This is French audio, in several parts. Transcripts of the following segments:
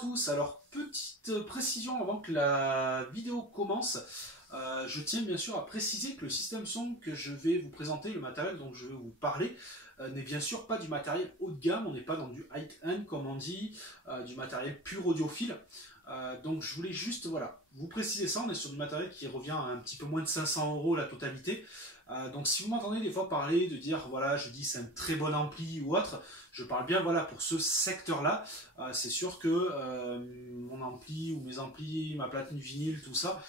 tous, alors petite précision avant que la vidéo commence, je tiens bien sûr à préciser que le système son que je vais vous présenter, le matériel dont je vais vous parler, n'est bien sûr pas du matériel haut de gamme, on n'est pas dans du high-end comme on dit, du matériel pur audiophile. Donc je voulais juste voilà, vous préciser ça, on est sur du matériel qui revient à un petit peu moins de 500 € la totalité. Donc si vous m'entendez des fois parler de dire voilà je dis c'est un très bon ampli ou autre, je parle bien voilà pour ce secteur là. C'est sûr que mon ampli ou mes amplis, ma platine vinyle, tout ça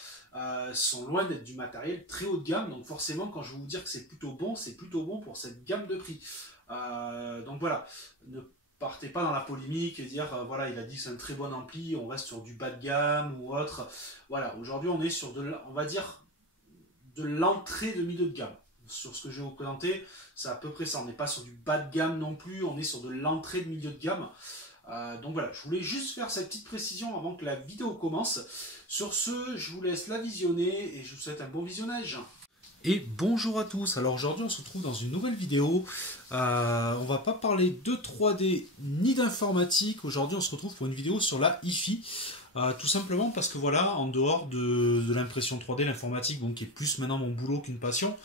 sont loin d'être du matériel très haut de gamme, donc forcément quand je vais vous dire que c'est plutôt bon pour cette gamme de prix. Donc voilà, ne partez pas dans la polémique et dire voilà il a dit que c'est un très bon ampli, on reste sur du bas de gamme ou autre. Voilà, aujourd'hui on est sur on va dire de l'entrée de milieu de gamme. Sur ce que je vais vous présenter, c'est à peu près ça. On n'est pas sur du bas de gamme non plus, on est sur de l'entrée de milieu de gamme. Donc voilà, je voulais juste faire cette petite précision avant que la vidéo commence. Sur ce, je vous laisse la visionner et je vous souhaite un bon visionnage. Et bonjour à tous, alors aujourd'hui on se retrouve dans une nouvelle vidéo. On va pas parler de 3D ni d'informatique. Aujourd'hui on se retrouve pour une vidéo sur la hi-fi. Tout simplement parce que voilà, en dehors de l'impression 3D, l'informatique, donc qui est plus maintenant mon boulot qu'une passion,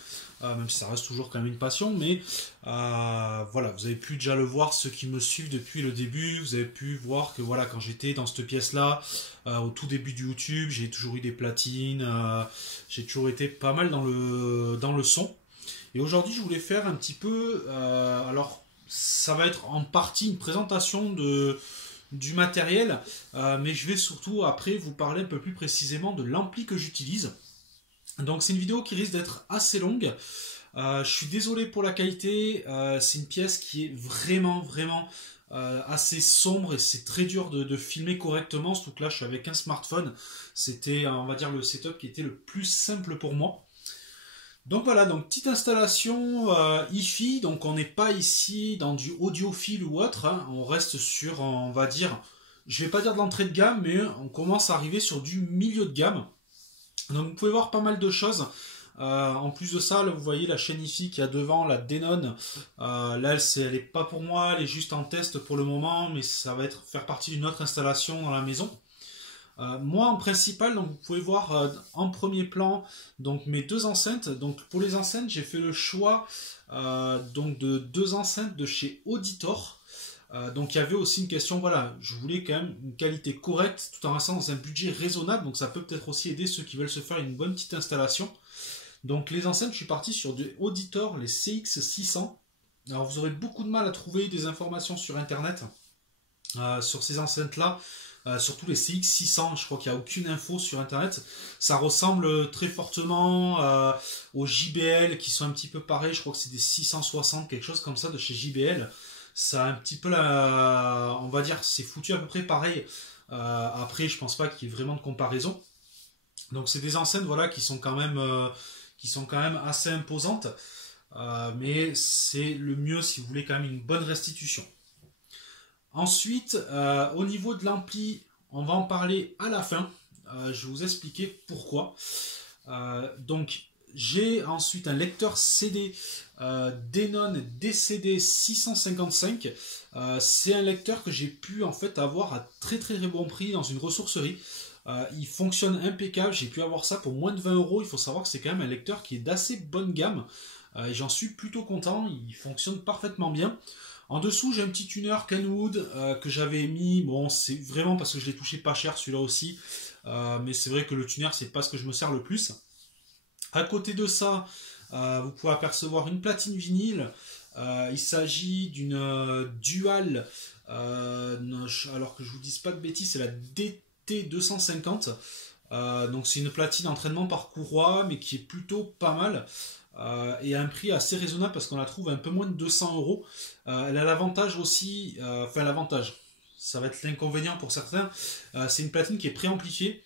même si ça reste toujours quand même une passion, mais voilà, vous avez pu déjà le voir, ceux qui me suivent depuis le début, vous avez pu voir que voilà, quand j'étais dans cette pièce-là, au tout début de YouTube, j'ai toujours eu des platines, j'ai toujours été pas mal dans le son. Et aujourd'hui, je voulais faire un petit peu, alors ça va être en partie une présentation du matériel, mais je vais surtout après vous parler un peu plus précisément de l'ampli que j'utilise. Donc c'est une vidéo qui risque d'être assez longue. Je suis désolé pour la qualité, c'est une pièce qui est vraiment assez sombre et c'est très dur de filmer correctement, surtout que là je suis avec un smartphone. C'était on va dire le setup qui était le plus simple pour moi. Donc voilà, donc petite installation hi-fi, donc on n'est pas ici dans du audiophile ou autre, hein. On reste sur, on va dire, je vais pas dire de l'entrée de gamme, mais on commence à arriver sur du milieu de gamme. Donc vous pouvez voir pas mal de choses. En plus de ça, là, vous voyez la chaîne hi-fi qui a devant, la Denon. Là, elle est pas pour moi, elle est juste en test pour le moment, mais ça va faire partie d'une autre installation dans la maison. Moi en principal, donc vous pouvez voir en premier plan donc mes deux enceintes. Donc pour les enceintes, j'ai fait le choix donc de deux enceintes de chez Auditor. Donc il y avait aussi une question, voilà, je voulais quand même une qualité correcte tout en restant dans un budget raisonnable. Donc ça peut peut-être aussi aider ceux qui veulent se faire une bonne petite installation. Donc les enceintes, je suis parti sur des Auditor, les CX600. Alors vous aurez beaucoup de mal à trouver des informations sur internet sur ces enceintes là. Surtout les CX600, je crois qu'il n'y a aucune info sur internet. Ça ressemble très fortement aux JBL qui sont un petit peu pareils. Je crois que c'est des 660, quelque chose comme ça de chez JBL. Ça a un petit peu la, on va dire, c'est foutu à peu près pareil. Après, je pense pas qu'il y ait vraiment de comparaison. Donc c'est des enceintes voilà qui sont quand même assez imposantes. Mais c'est le mieux si vous voulez quand même une bonne restitution. Ensuite, au niveau de l'ampli, on va en parler à la fin. Je vais vous expliquer pourquoi. Donc, j'ai ensuite un lecteur CD Denon DCD 655. C'est un lecteur que j'ai pu en fait avoir à très bon prix dans une ressourcerie. Il fonctionne impeccable. J'ai pu avoir ça pour moins de 20 €. Il faut savoir que c'est quand même un lecteur qui est d'assez bonne gamme. Et j'en suis plutôt content. Il fonctionne parfaitement bien. En dessous, j'ai un petit tuner Kenwood que j'avais mis. Bon, c'est vraiment parce que je l'ai touché pas cher celui-là aussi. Mais c'est vrai que le tuner, c'est pas ce que je me sers le plus. À côté de ça, vous pouvez apercevoir une platine vinyle. Il s'agit d'une Dual. Alors que je vous dise pas de bêtises, c'est la DT250. Donc c'est une platine entraînement par courroie, mais qui est plutôt pas mal. Et à un prix assez raisonnable parce qu'on la trouve à un peu moins de 200 €. Elle a l'avantage aussi, enfin l'avantage, ça va être l'inconvénient pour certains, c'est une platine qui est préamplifiée.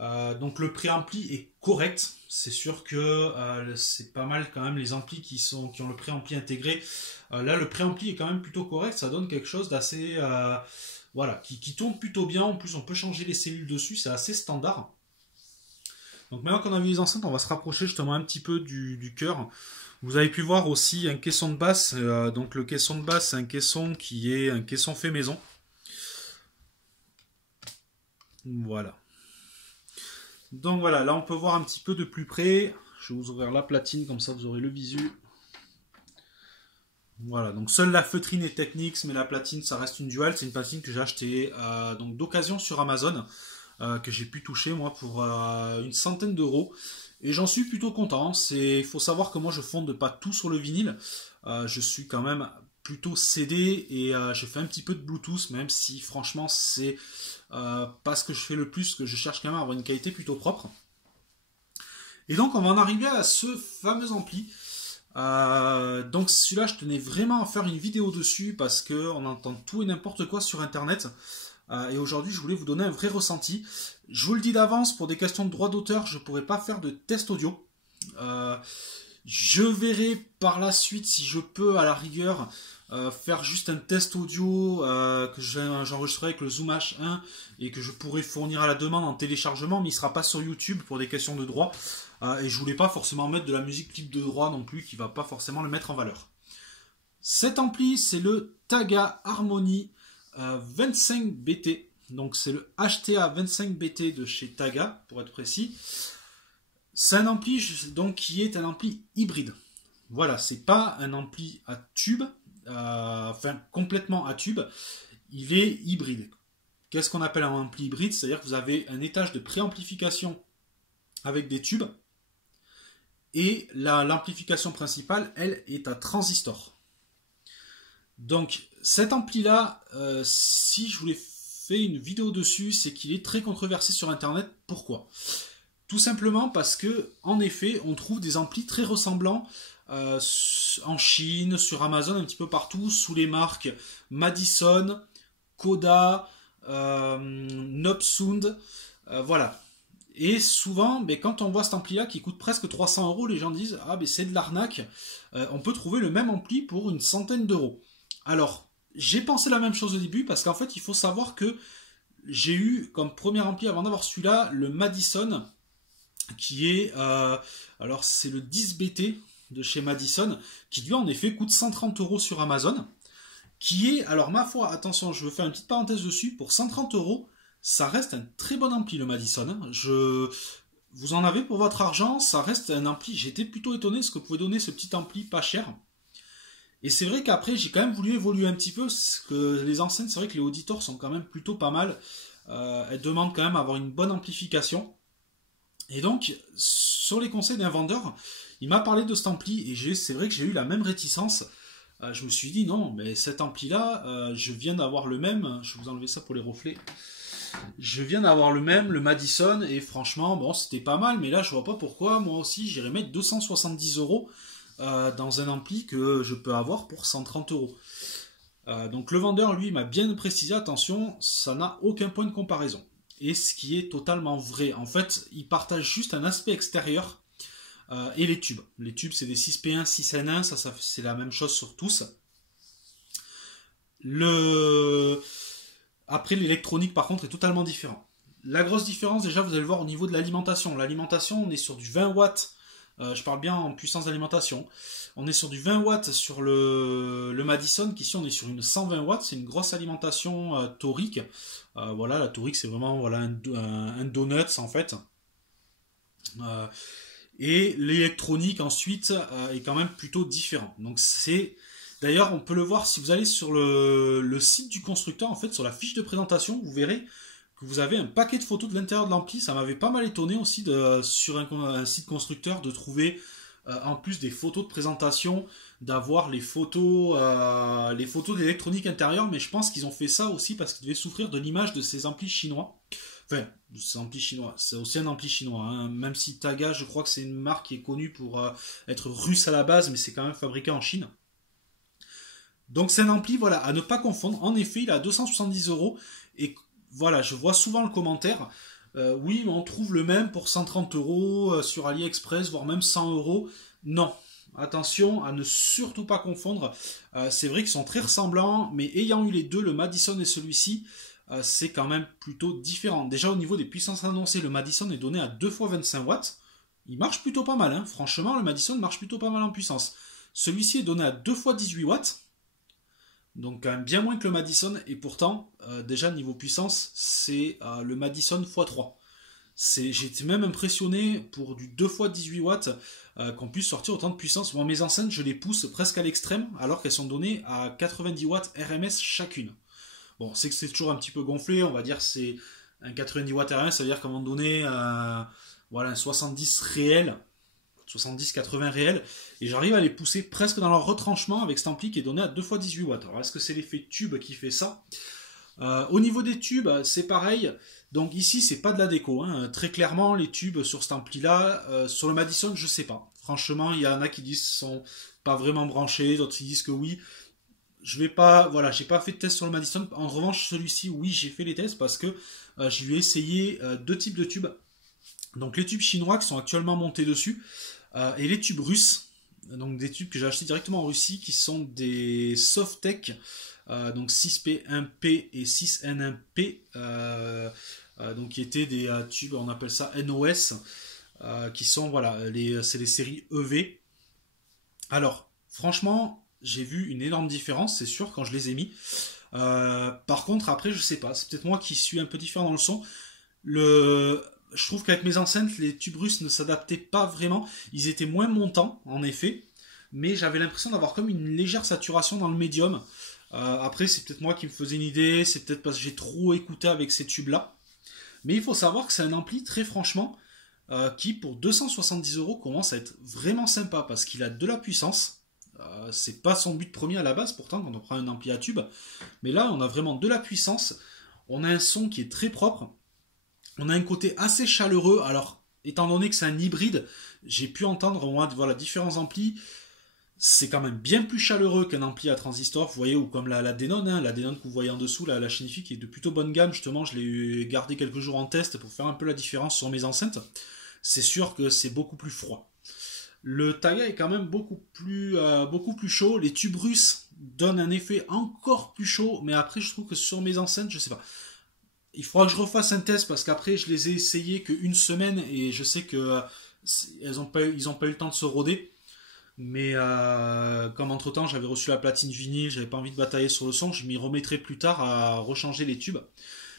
Donc le préampli est correct. C'est sûr que c'est pas mal quand même les amplis qui ont le préampli intégré. Là le préampli est quand même plutôt correct, ça donne quelque chose d'assez voilà, qui tourne plutôt bien. En plus on peut changer les cellules dessus, c'est assez standard. Donc maintenant qu'on a vu les enceintes, on va se rapprocher justement un petit peu du cœur. Vous avez pu voir aussi un caisson de basse. Donc le caisson de basse, c'est un caisson qui est un caisson fait maison. Voilà. Donc voilà, là on peut voir un petit peu de plus près. Je vais vous ouvrir la platine, comme ça vous aurez le visu. Voilà, donc seule la feutrine est Technics, mais la platine ça reste une Dual. C'est une platine que j'ai achetée donc d'occasion sur Amazon, que j'ai pu toucher moi pour une centaine d'euros. Et j'en suis plutôt content. Il faut savoir que moi je fonde pas tout sur le vinyle. Je suis quand même plutôt CD et je fais un petit peu de Bluetooth, même si franchement c'est pas ce que je fais le plus, que je cherche quand même à avoir une qualité plutôt propre. Et donc on va en arriver à ce fameux ampli. Donc celui-là je tenais vraiment à faire une vidéo dessus parce qu'on entend tout et n'importe quoi sur internet. Et aujourd'hui je voulais vous donner un vrai ressenti. Je vous le dis d'avance, pour des questions de droit d'auteur, je ne pourrai pas faire de test audio. Je verrai par la suite si je peux à la rigueur faire juste un test audio que j'enregistrerai avec le Zoom H1 et que je pourrai fournir à la demande en téléchargement, mais il ne sera pas sur YouTube pour des questions de droit. Et je voulais pas forcément mettre de la musique libre de droit non plus, qui va pas forcément le mettre en valeur. Cet ampli, c'est le Taga Harmony 25BT. Donc c'est le HTA 25BT de chez Taga, pour être précis. C'est un ampli donc, qui est un ampli hybride. Voilà, c'est pas un ampli à tube, enfin complètement à tube, il est hybride. Qu'est-ce qu'on appelle un ampli hybride? C'est-à-dire que vous avez un étage de préamplification avec des tubes, et l'amplification principale, elle, est à transistor. Donc cet ampli-là, si je voulais faire une vidéo dessus, c'est qu'il est très controversé sur Internet. Pourquoi? Tout simplement parce que, en effet, on trouve des amplis très ressemblants en Chine, sur Amazon, un petit peu partout, sous les marques Madison, Koda, Nobsound, voilà. Et souvent, quand on voit cet ampli-là qui coûte presque 300 euros, les gens disent « Ah, c'est de l'arnaque, on peut trouver le même ampli pour une centaine d'euros. » Alors, j'ai pensé la même chose au début, parce qu'en fait, il faut savoir que j'ai eu comme premier ampli, avant d'avoir celui-là, le Madison, qui est, alors c'est le 10BT de chez Madison, qui lui en effet coûte 130 euros sur Amazon, qui est, alors ma foi, attention, je veux faire une petite parenthèse dessus, pour 130 euros, ça reste un très bon ampli le Madison. Vous en avez pour votre argent, ça reste un ampli. J'étais plutôt étonné de ce que pouvait donner ce petit ampli pas cher. Et c'est vrai qu'après, j'ai quand même voulu évoluer un petit peu, parce que les enceintes, c'est vrai que les auditeurs sont quand même plutôt pas mal. Elles demandent quand même à avoir une bonne amplification. Et donc, sur les conseils d'un vendeur, il m'a parlé de cet ampli, et c'est vrai que j'ai eu la même réticence. Je me suis dit, non, mais cet ampli-là, je viens d'avoir le même, je vais vous enlever ça pour les reflets. Je viens d'avoir le même, le Madison, et franchement, bon, c'était pas mal, mais là, je vois pas pourquoi, moi aussi, j'irais mettre 270 euros dans un ampli que je peux avoir pour 130 euros. Donc le vendeur, lui, m'a bien précisé, attention, ça n'a aucun point de comparaison. Et ce qui est totalement vrai. En fait, il partage juste un aspect extérieur et les tubes. Les tubes, c'est des 6P1, 6N1, ça c'est la même chose sur tous. Après, l'électronique, par contre, est totalement différent. La grosse différence, déjà, vous allez le voir au niveau de l'alimentation. L'alimentation, on est sur du 20 watts. Je parle bien en puissance d'alimentation. On est sur du 20 watts sur le Madison, qu'ici on est sur une 120 watts. C'est une grosse alimentation torique. Voilà, la torique, c'est vraiment voilà, un donut, en fait. Et l'électronique, ensuite, est quand même plutôt différent. Donc, c'est... D'ailleurs, on peut le voir si vous allez sur le site du constructeur, en fait, sur la fiche de présentation, vous verrez que vous avez un paquet de photos de l'intérieur de l'ampli. Ça m'avait pas mal étonné aussi sur un site constructeur de trouver, en plus des photos de présentation, d'avoir les photos d'électronique intérieure. Mais je pense qu'ils ont fait ça aussi parce qu'ils devaient souffrir de l'image de ces amplis chinois. Enfin, de ces amplis chinois. C'est aussi un ampli chinois. Hein. Même si Taga, je crois que c'est une marque qui est connue pour être russe à la base, mais c'est quand même fabriqué en Chine. Donc c'est un ampli, voilà, à ne pas confondre. En effet, il est à 270 euros. Et voilà, je vois souvent le commentaire. Oui, mais on trouve le même pour 130 euros sur AliExpress, voire même 100 euros. Non, attention à ne surtout pas confondre. C'est vrai qu'ils sont très ressemblants, mais ayant eu les deux, le Madison et celui-ci, c'est quand même plutôt différent. Déjà au niveau des puissances annoncées, le Madison est donné à 2 fois 25 watts. Il marche plutôt pas mal, hein. Franchement, le Madison marche plutôt pas mal en puissance. Celui-ci est donné à 2 fois 18 watts. Donc quand même bien moins que le Madison, et pourtant, déjà niveau puissance, c'est le Madison x3. J'étais même impressionné pour du 2 fois 18 watts qu'on puisse sortir autant de puissance. Moi, mes enceintes, je les pousse presque à l'extrême, alors qu'elles sont données à 90 watts RMS chacune. Bon, c'est que c'est toujours un petit peu gonflé, on va dire c'est un 90 watts RMS, ça veut dire qu'à un moment donné, voilà, un 70 réel, 70-80 réel, et j'arrive à les pousser presque dans leur retranchement avec cet ampli qui est donné à 2 fois 18 watts. Alors est-ce que c'est l'effet tube qui fait ça? Au niveau des tubes, c'est pareil. Donc ici, c'est pas de la déco, hein. Très clairement, les tubes sur cet ampli-là, sur le Madison, je sais pas. Franchement, il y en a qui disent qu'ils sont pas vraiment branchés, d'autres qui disent que oui. Je vais pas, voilà, j'ai pas fait de test sur le Madison. En revanche, celui-ci, oui, j'ai fait les tests parce que je lui ai essayé deux types de tubes. Donc les tubes chinois qui sont actuellement montés dessus et les tubes russes. Donc des tubes que j'ai achetés directement en Russie qui sont des Softtech. Donc 6P, 1P et 6N1P, donc qui étaient des tubes, on appelle ça NOS, qui sont, voilà, c'est les séries EV. Alors, franchement, j'ai vu une énorme différence, c'est sûr, quand je les ai mis. Par contre, après, je sais pas, c'est peut-être moi qui suis un peu différent dans le son. Je trouve qu'avec mes enceintes, les tubes russes ne s'adaptaient pas vraiment. Ils étaient moins montants, en effet, mais j'avais l'impression d'avoir comme une légère saturation dans le médium. Après, c'est peut-être moi qui me faisais une idée, c'est peut-être parce que j'ai trop écouté avec ces tubes-là. Mais il faut savoir que c'est un ampli, très franchement, qui pour 270 € commence à être vraiment sympa parce qu'il a de la puissance. C'est pas son but premier à la base, pourtant, quand on prend un ampli à tube. Mais là, on a vraiment de la puissance. On a un son qui est très propre. On a un côté assez chaleureux. Alors, étant donné que c'est un hybride, j'ai pu entendre moi, voilà, différents amplis. C'est quand même bien plus chaleureux qu'un ampli à transistor, vous voyez, ou comme la Denon, hein, la Denon que vous voyez en dessous, la Shinfi, qui est de plutôt bonne gamme, justement, je l'ai gardé quelques jours en test pour faire un peu la différence sur mes enceintes. C'est sûr que c'est beaucoup plus froid. Le Taiga est quand même beaucoup plus chaud. Les tubes russes donnent un effet encore plus chaud, mais après, je trouve que sur mes enceintes, je sais pas. Il faudra que je refasse un test parce qu'après, je les ai essayés qu'une semaine et je sais que ils n'ont pas eu le temps de se roder. Mais comme entre temps j'avais reçu la platine vinyle, j'avais pas envie de batailler sur le son, je m'y remettrai plus tard à rechanger les tubes.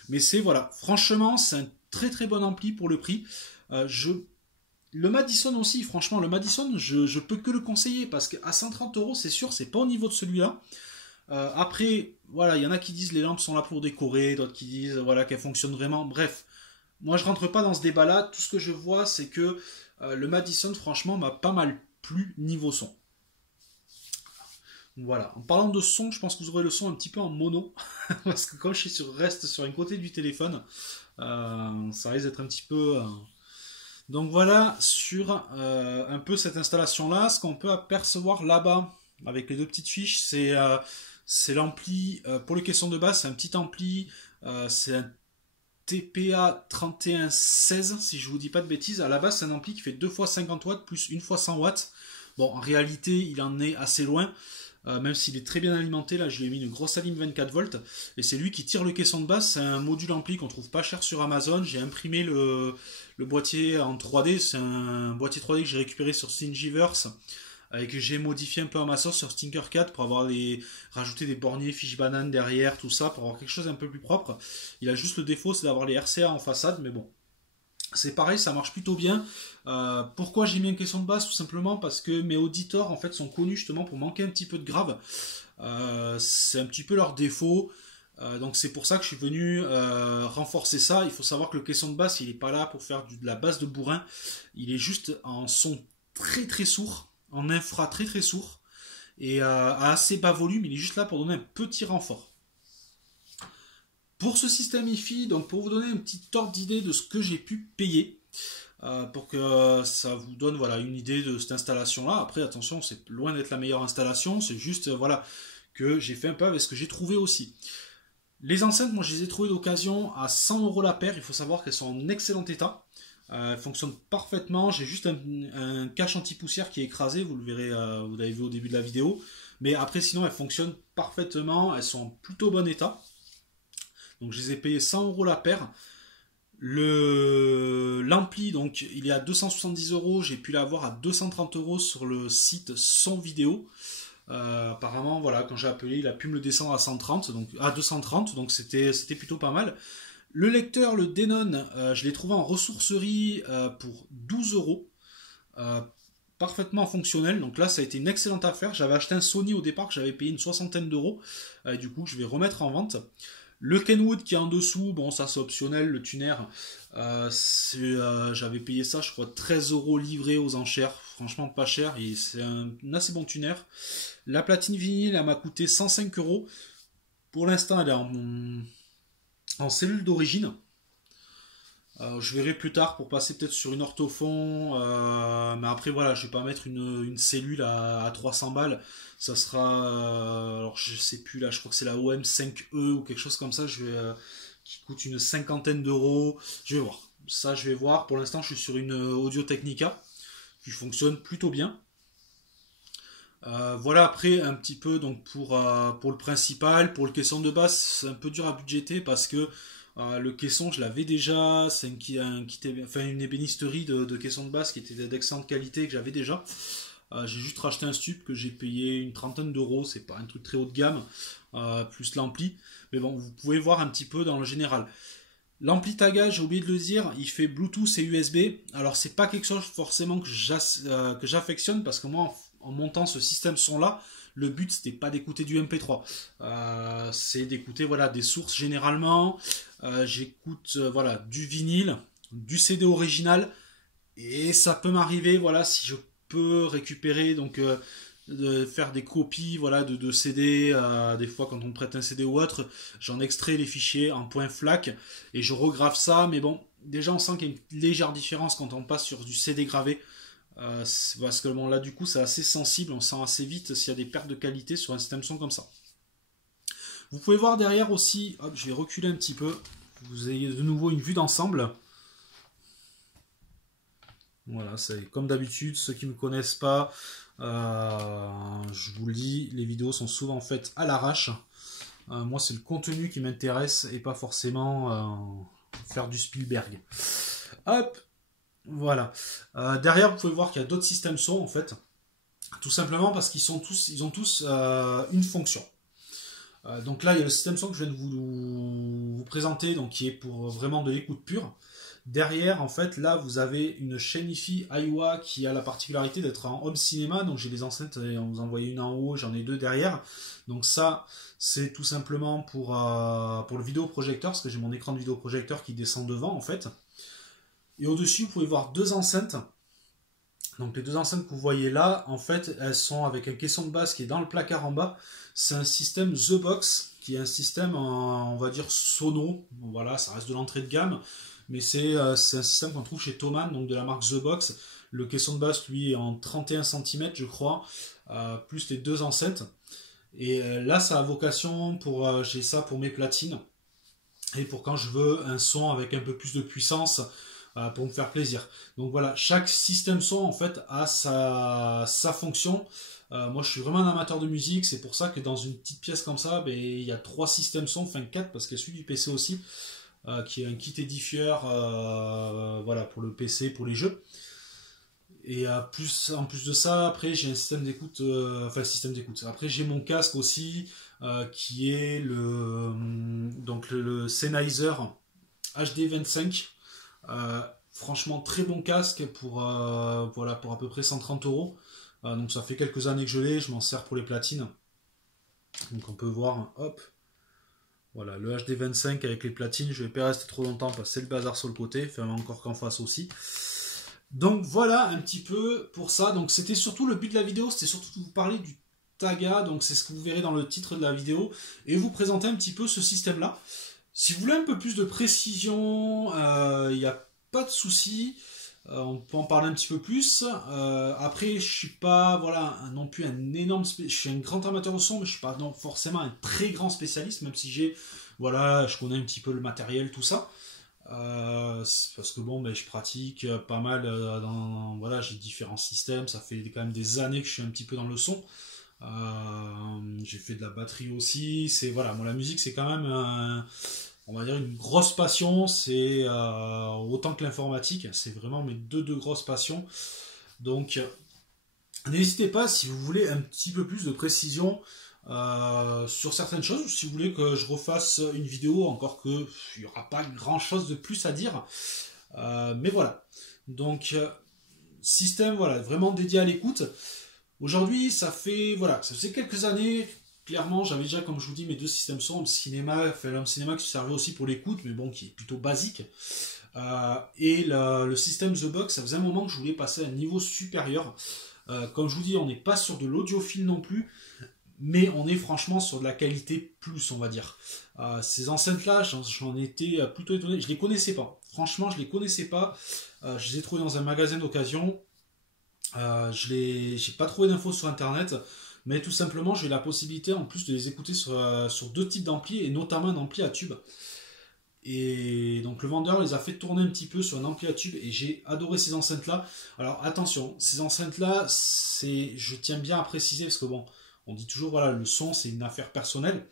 Mais c'est voilà, franchement c'est un très très bon ampli pour le prix. Le Madison aussi, franchement le Madison je peux que le conseiller parce qu'à 130 € c'est sûr, c'est pas au niveau de celui-là. Après voilà, il y en a qui disent les lampes sont là pour décorer, d'autres qui disent voilà qu'elles fonctionnent vraiment. Bref, moi je rentre pas dans ce débat là, tout ce que je vois c'est que le Madison franchement m'a pas mal plus niveau son. Voilà. En parlant de son, je pense que vous aurez le son un petit peu en mono. Parce que quand je reste sur un côté du téléphone, ça risque d'être un petit peu. Donc voilà, sur un peu cette installation-là, ce qu'on peut apercevoir là-bas, avec les deux petites fiches, c'est l'ampli. Pour les questions de base, c'est un petit ampli. C'est un TPA 3116, si je vous dis pas de bêtises. À la base, c'est un ampli qui fait 2 fois 50 watts plus 1 fois 100 watts. Bon, en réalité, il en est assez loin, même s'il est très bien alimenté. Là, je lui ai mis une grosse alim 24 volts, et c'est lui qui tire le caisson de base. C'est un module ampli qu'on trouve pas cher sur Amazon. J'ai imprimé le boîtier en 3D. C'est un boîtier 3D que j'ai récupéré sur Thingiverse, et que j'ai modifié un peu à ma sauce sur Tinkercad pour rajouter des borniers fiches bananes derrière, tout ça, pour avoir quelque chose d'un peu plus propre. Il a juste le défaut, c'est d'avoir les RCA en façade, mais bon. C'est pareil, ça marche plutôt bien. Pourquoi j'ai mis une question de base? Tout simplement parce que mes auditeurs en fait sont connus justement pour manquer un petit peu de grave. C'est un petit peu leur défaut. Donc c'est pour ça que je suis venu renforcer ça. Il faut savoir que le caisson de basse, il n'est pas là pour faire de la basse de bourrin. Il est juste en son très très sourd, en infra très très sourd, et à assez bas volume. Il est juste là pour donner un petit renfort. Pour ce système hi-fi, donc pour vous donner un petit ordre d'idée de ce que j'ai pu payer, pour que ça vous donne voilà, une idée de cette installation-là. Après, attention, c'est loin d'être la meilleure installation, c'est juste voilà, que j'ai fait un peu avec ce que j'ai trouvé aussi. Les enceintes, moi je les ai trouvées d'occasion à 100 € la paire. Il faut savoir qu'elles sont en excellent état. Elles fonctionnent parfaitement. J'ai juste un cache anti-poussière qui est écrasé, vous le verrez, vous l'avez vu au début de la vidéo. Mais après, sinon, elles fonctionnent parfaitement. Elles sont en plutôt bon état. Donc je les ai payées 100 € la paire. L'ampli, donc il est à 270 €. J'ai pu l'avoir à 230 € sur le site Son Vidéo. Apparemment, voilà, quand j'ai appelé, il a pu me le descendre à 130, donc à 230, donc c'était plutôt pas mal. Le lecteur, le Denon, je l'ai trouvé en ressourcerie pour 12 euros. Parfaitement fonctionnel, donc là ça a été une excellente affaire. J'avais acheté un Sony au départ que j'avais payé une soixantaine d'euros, du coup je vais remettre en vente. Le Kenwood qui est en dessous, bon ça c'est optionnel, le tuner, j'avais payé ça je crois 13 euros livré aux enchères, franchement pas cher, et c'est un assez bon tuner. La platine vinyle elle m'a coûté 105 euros, pour l'instant elle est en cellule d'origine. Je verrai plus tard pour passer peut-être sur une orthophon, mais après voilà, je vais pas mettre une cellule à 300 balles. Ça sera, alors je sais plus là, je crois que c'est la OM5E ou quelque chose comme ça, qui coûte une cinquantaine d'euros. Je vais voir. Ça, je vais voir. Pour l'instant, je suis sur une Audio Technica qui fonctionne plutôt bien. Voilà après un petit peu donc pour le principal, pour le caisson de basse, c'est un peu dur à budgéter parce que le caisson je l'avais déjà, c'est une ébénisterie de caisson de basse qui était d'excellente qualité que j'avais déjà. J'ai juste racheté un stup que j'ai payé une trentaine d'euros, c'est pas un truc très haut de gamme, plus l'ampli. Mais bon, vous pouvez voir un petit peu dans le général. L'ampli tagage, j'ai oublié de le dire, il fait Bluetooth et USB. Alors c'est pas quelque chose forcément que j'affectionne parce que moi en montant ce système son là, le but c'était pas d'écouter du MP3, c'est d'écouter voilà des sources généralement. J'écoute voilà du vinyle, du CD original et ça peut m'arriver voilà si je peux récupérer donc de faire des copies voilà de CD, des fois quand on me prête un CD ou autre, j'en extrais les fichiers en point FLAC et je regrave ça, mais bon déjà on sent qu'il y a une légère différence quand on passe sur du CD gravé. Parce que bon, là du coup c'est assez sensible, on sent assez vite s'il y a des pertes de qualité sur un système son comme ça. Vous pouvez voir derrière aussi, hop, je vais reculer un petit peu, vous ayez de nouveau une vue d'ensemble. Voilà, c'est comme d'habitude, ceux qui ne me connaissent pas, je vous le dis, les vidéos sont souvent faites à l'arrache. Moi c'est le contenu qui m'intéresse et pas forcément faire du Spielberg. Hop, voilà. Derrière, vous pouvez voir qu'il y a d'autres systèmes son en fait, tout simplement parce qu'ils ont tous une fonction. Donc là, il y a le système son que je viens de vous présenter, donc qui est pour vraiment de l'écoute pure. Derrière, en fait, là, vous avez une chaîne hi-fi Aiwa qui a la particularité d'être en home cinéma. Donc j'ai les enceintes, on vous en voyait une en haut, j'en ai deux derrière. Donc ça, c'est tout simplement pour le vidéoprojecteur, parce que j'ai mon écran de vidéoprojecteur qui descend devant en fait. Et au-dessus, vous pouvez voir deux enceintes. Donc les deux enceintes que vous voyez là, en fait, elles sont avec un caisson de basse qui est dans le placard en bas. C'est un système The Box, qui est un système, on va dire, sono. Bon, voilà, ça reste de l'entrée de gamme. Mais c'est un système qu'on trouve chez Thomann, donc de la marque The Box. Le caisson de basse, lui, est en 31 cm, je crois, plus les deux enceintes. Et là, ça a vocation pour... j'ai ça pour mes platines. Et pour quand je veux un son avec un peu plus de puissance, pour me faire plaisir. Donc voilà, chaque système son en fait a sa fonction. Moi je suis vraiment un amateur de musique, c'est pour ça que dans une petite pièce comme ça, ben, il y a 3 systèmes son, enfin 4 parce qu'il y a celui du PC aussi, qui est un kit édifieur voilà, pour le PC, pour les jeux. Et en plus de ça, après j'ai un système d'écoute, enfin système d'écoute. Après j'ai mon casque aussi, qui est le Sennheiser HD25. Franchement très bon casque voilà, pour à peu près 130 euros. Donc ça fait quelques années que je l'ai, je m'en sers pour les platines. Donc on peut voir, hop, voilà, le HD25 avec les platines, je vais pas rester trop longtemps parce que c'est le bazar sur le côté, enfin encore qu'en face aussi. Donc voilà un petit peu pour ça. Donc c'était surtout le but de la vidéo, c'était surtout de vous parler du Taga, donc c'est ce que vous verrez dans le titre de la vidéo, et vous présenter un petit peu ce système là. Si vous voulez un peu plus de précision, il n'y a pas de souci, on peut en parler un petit peu plus. Après, je suis pas voilà, non plus un énorme je suis un grand amateur au son, mais je suis pas non, forcément un très grand spécialiste, même si je connais un petit peu le matériel, tout ça. Parce que bon, je pratique pas mal voilà, j'ai différents systèmes, ça fait quand même des années que je suis un petit peu dans le son. J'ai fait de la batterie aussi. C'est voilà, moi la musique c'est quand même on va dire une grosse passion. C'est autant que l'informatique. C'est vraiment mes deux grosses passions. Donc N'hésitez pas si vous voulez un petit peu plus de précision sur certaines choses, ou si vous voulez que je refasse une vidéo, encore que il n'y aura pas grand chose de plus à dire. Mais voilà. Donc, système voilà, vraiment dédié à l'écoute. Aujourd'hui, ça fait quelques années. Clairement, j'avais déjà, comme je vous dis, mes deux systèmes son, le cinéma qui servait aussi pour l'écoute, mais bon, qui est plutôt basique. Et le système The Box, ça faisait un moment que je voulais passer à un niveau supérieur. Comme je vous dis, on n'est pas sur de l'audiophile non plus, mais on est franchement sur de la qualité plus, on va dire. Ces enceintes-là, j'en étais plutôt étonné. Je les connaissais pas. Franchement, je les connaissais pas. Je les ai trouvées dans un magasin d'occasion. J'ai pas trouvé d'infos sur internet, mais tout simplement, j'ai la possibilité en plus de les écouter sur deux types d'amplis, et notamment un ampli à tube. Et donc le vendeur les a fait tourner un petit peu sur un ampli à tube, et j'ai adoré ces enceintes là. Alors attention, ces enceintes là, je tiens bien à préciser, parce que bon, on dit toujours voilà, le son c'est une affaire personnelle,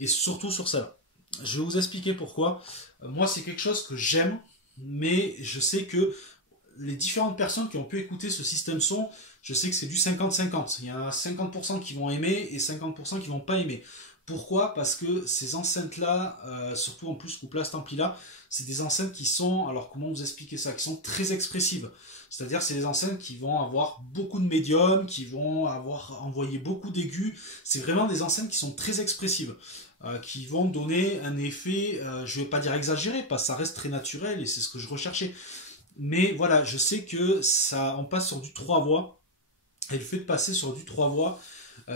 et surtout sur ça. Je vais vous expliquer pourquoi. Moi c'est quelque chose que j'aime, mais je sais que les différentes personnes qui ont pu écouter ce système son, je sais que c'est du 50-50. Il y a 50% qui vont aimer et 50% qui vont pas aimer. Pourquoi? Parce que ces enceintes-là, surtout en plus couplées à cet ampli-là, c'est des enceintes qui sont, alors comment vous expliquer ça, qui sont très expressives. C'est-à-dire c'est des enceintes qui vont avoir beaucoup de médiums, qui vont avoir envoyé beaucoup d'aigus. C'est vraiment des enceintes qui sont très expressives, qui vont donner un effet, je vais pas dire exagéré, parce que ça reste très naturel et c'est ce que je recherchais. Mais voilà, je sais que ça, on passe sur du 3 voix, et le fait de passer sur du 3 voix,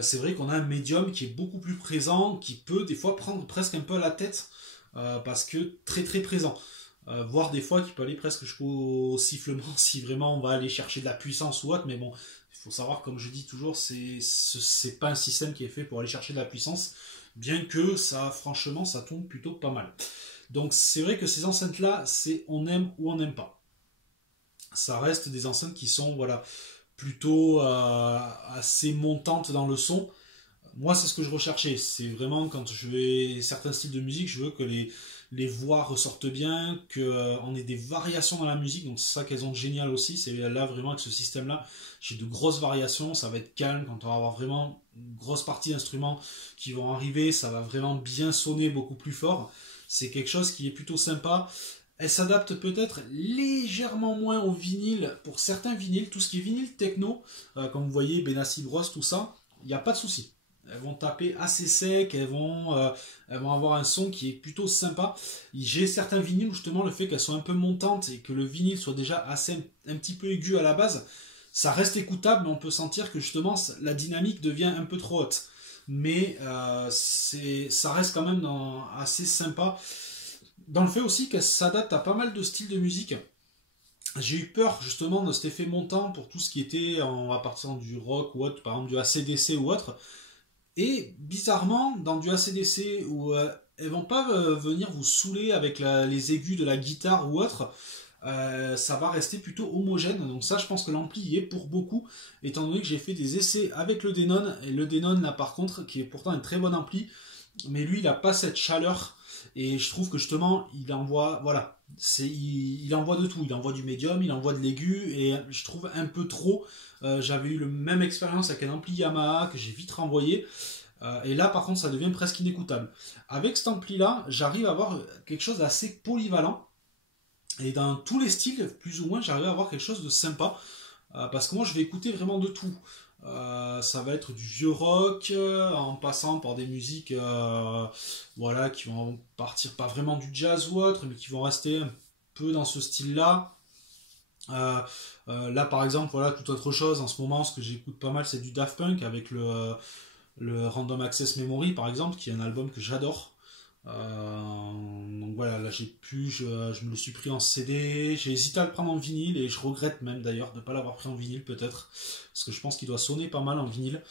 c'est vrai qu'on a un médium qui est beaucoup plus présent, qui peut des fois prendre presque un peu à la tête, parce que très très présent. Voire des fois qui peut aller presque jusqu'au sifflement si vraiment on va aller chercher de la puissance ou autre, mais bon, il faut savoir, comme je dis toujours, c'est pas un système qui est fait pour aller chercher de la puissance, bien que ça, franchement, ça tombe plutôt pas mal. Donc c'est vrai que ces enceintes-là, c'est on aime ou on n'aime pas. Ça reste des enceintes qui sont voilà, plutôt assez montantes dans le son. Moi, c'est ce que je recherchais. C'est vraiment quand je vais certains styles de musique, je veux que les voix ressortent bien, qu'on ait des variations dans la musique. Donc, c'est ça qu'elles ont de génial aussi. C'est là vraiment avec ce système-là, j'ai de grosses variations. Ça va être calme quand on va avoir vraiment une grosse partie d'instruments qui vont arriver. Ça va vraiment bien sonner beaucoup plus fort. C'est quelque chose qui est plutôt sympa. Elle s'adapte peut-être légèrement moins au vinyle. Pour certains vinyles, tout ce qui est vinyle techno, comme vous voyez, Benassi Bros, tout ça, il n'y a pas de souci. Elles vont taper assez sec, elles vont avoir un son qui est plutôt sympa. J'ai certains vinyles où justement le fait qu'elles soient un peu montantes et que le vinyle soit déjà assez un petit peu aigu à la base, ça reste écoutable, mais on peut sentir que justement la dynamique devient un peu trop haute. Mais ça reste quand même assez sympa. Dans le fait aussi qu'elle s'adapte à pas mal de styles de musique. J'ai eu peur justement de cet effet montant pour tout ce qui était à partir du rock ou autre, par exemple du AC/DC ou autre. Et bizarrement, dans du AC/DC où elles vont pas venir vous saouler avec les aigus de la guitare ou autre, ça va rester plutôt homogène. Donc ça, je pense que l'ampli y est pour beaucoup, étant donné que j'ai fait des essais avec le Denon, et le Denon là par contre, qui est pourtant un très bon ampli, mais lui il n'a pas cette chaleur. Et je trouve que justement, il envoie, voilà, il envoie de tout. Il envoie du médium, il envoie de l'aigu, et je trouve un peu trop. J'avais eu la même expérience avec un ampli Yamaha que j'ai vite renvoyé. Et là, par contre, ça devient presque inécoutable. Avec cet ampli-là, j'arrive à avoir quelque chose d'assez polyvalent. Et dans tous les styles, plus ou moins, j'arrive à avoir quelque chose de sympa. Parce que moi, je vais écouter vraiment de tout. Ça va être du vieux rock, en passant par des musiques voilà, qui vont partir pas vraiment du jazz ou autre, mais qui vont rester un peu dans ce style-là. Là par exemple, voilà, toute autre chose en ce moment, ce que j'écoute pas mal, c'est du Daft Punk avec le Random Access Memory par exemple, qui est un album que j'adore. Donc voilà, là je me le suis pris en CD, j'ai hésité à le prendre en vinyle, et je regrette même d'ailleurs de ne pas l'avoir pris en vinyle peut-être, parce que je pense qu'il doit sonner pas mal en vinyle,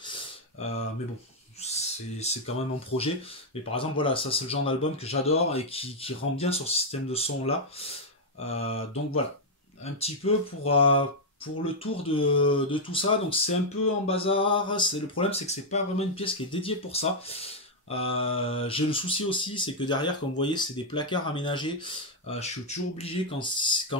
mais bon, c'est quand même un projet. Mais par exemple voilà, ça c'est le genre d'album que j'adore et qui rend bien sur ce système de son là. Donc voilà, un petit peu pour le tour de tout ça. Donc c'est un peu en bazar, le problème c'est que c'est pas vraiment une pièce qui est dédiée pour ça. J'ai le souci aussi, c'est que derrière, comme vous voyez, c'est des placards aménagés. Je suis toujours obligé, quand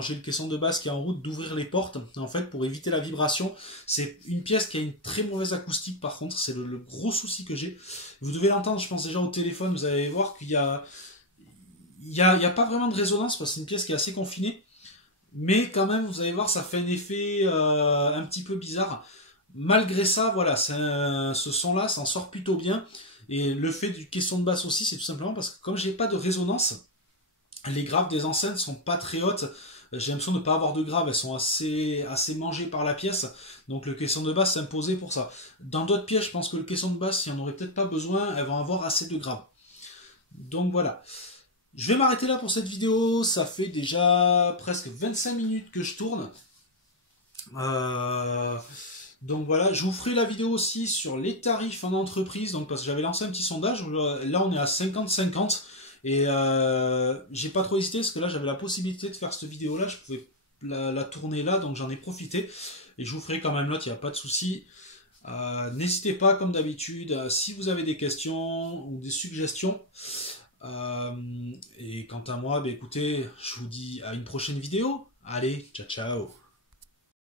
j'ai le caisson de base qui est en route, d'ouvrir les portes, en fait, pour éviter la vibration. C'est une pièce qui a une très mauvaise acoustique, par contre, c'est le gros souci que j'ai. Vous devez l'entendre, je pense déjà au téléphone, vous allez voir qu'il y a pas vraiment de résonance, parce que c'est une pièce qui est assez confinée. Mais quand même, vous allez voir, ça fait un effet un petit peu bizarre. Malgré ça, voilà, ce son-là s'en sort plutôt bien. Et le fait du caisson de basse aussi, c'est tout simplement parce que comme j'ai pas de résonance, les graves des enceintes sont pas très hautes. J'ai l'impression de ne pas avoir de graves, elles sont assez mangées par la pièce. Donc le caisson de basse s'imposait pour ça. Dans d'autres pièces, je pense que le caisson de basse, il n'y en aurait peut-être pas besoin, elles vont avoir assez de graves. Donc voilà. Je vais m'arrêter là pour cette vidéo. Ça fait déjà presque 25 minutes que je tourne. Donc voilà, je vous ferai la vidéo aussi sur les tarifs en entreprise. Donc parce que j'avais lancé un petit sondage. Là, on est à 50-50. Et j'ai pas trop hésité parce que là, j'avais la possibilité de faire cette vidéo-là. Je pouvais la tourner là, donc j'en ai profité. Et je vous ferai quand même l'autre, il n'y a pas de souci. N'hésitez pas, comme d'habitude, si vous avez des questions ou des suggestions. Et quant à moi, bah, écoutez, je vous dis à une prochaine vidéo. Allez, ciao ciao.